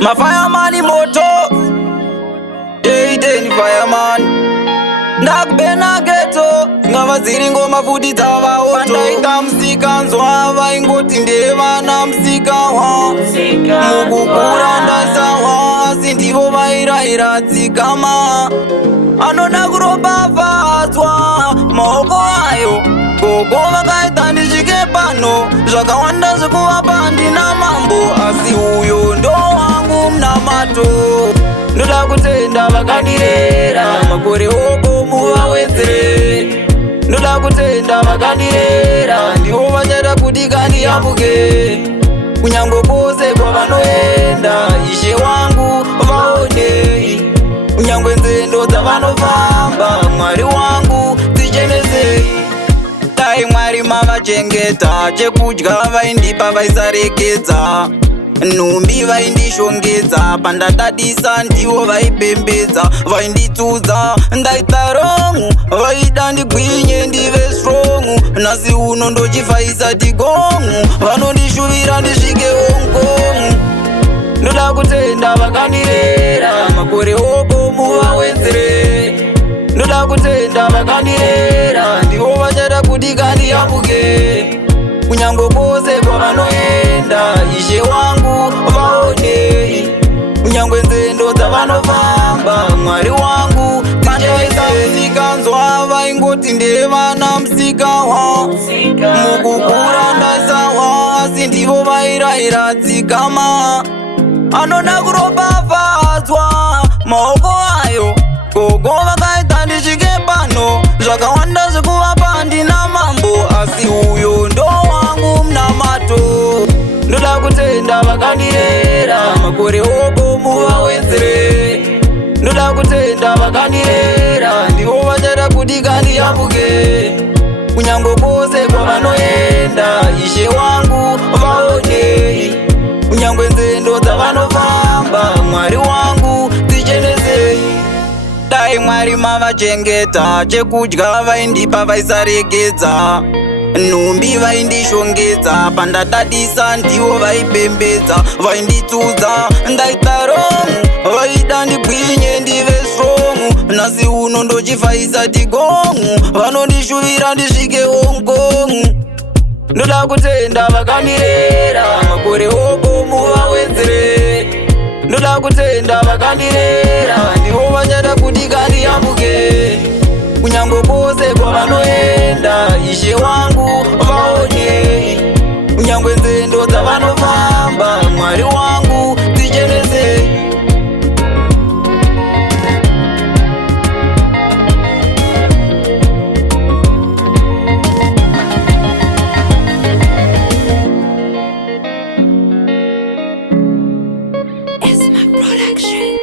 Mafireman moto Deideni fireman Ndakubena ghetto ngava dziri ngoma futi dzavaoto Pandaita musika nzwava ingoti ndevana musika wa mukukura ndasawa asi ndivo vairahira tsikama anoda kuropafadzwa maoko ayo gogo vakaita ndisvike pano zvakawanda zvekuvapa handina mambo asi uyo ndo wangu munamato ndoda kutenda vakandirera makore oko muvawedzere ndoda kutenda vakandirera ndivo vachada kuti kandiyambuke kunyange kwose kwavanoenda ishe wangu vaonei kunyange nzendo dzavanofamba mwari wangu dzichenesei dai mwari mavachengeta chekudya vaindipa vaisaregedza nhumbi vaindishongedza pandadadisa ndivo vaipembedza vainditsudza ndaita rongu vaida ndigwinye ndive strongu nhasi uno ndochifaisa tigongu vanondishuvira ndisvike hongkongu ndoda kutenda vakandirera makore oko muvawedzere ndoda kutenda vakandirera ndivo vachada kuti kandiyambuke kunyange kwose kwavanoenda ishe wangu vaonei kunyange nzendo dzavanofamba mwari wangu tichaisa musika nzwa vaingoti ndevana musika wa mukukura ndasawa asi ndivo vairahira tsikama anoda kuropafadzwa maoko ayo gogo vakaita ndisvike pano zvakawanda zvekuvapa handina mambo asi uyo ndo wangu munamato ndoda kutenda vakandirera makore oko muvawedzere ndoda kutenda vakandirera ndivo vachada kuti kandiyambuke kunyange kwose kwavanoenda ishe wangu vaonei kunyange nzendo dzavanofamba mwari wangu dzichenesei dai mwari mavachengeta chekudya vaindipa vaisaregedza nhumbi vaindishongedza pandadadisa ndivo vaipembedza vainditsudza ndaita rongu vaida ndigwinye ndive strongu nhasi uno ndochifaisa tigongu vanondishuvira ndisvike hongkongu ndoda kutenda vakandirera makore oko muvawedzere ndoda kutenda vakandirera ndivo vachada kuti kandiyambuke kunyange kwose kwavanoenda ishe wangu vaonei kunyange nzendo dzavanofamba mwari wangu dzichenesei It's my production.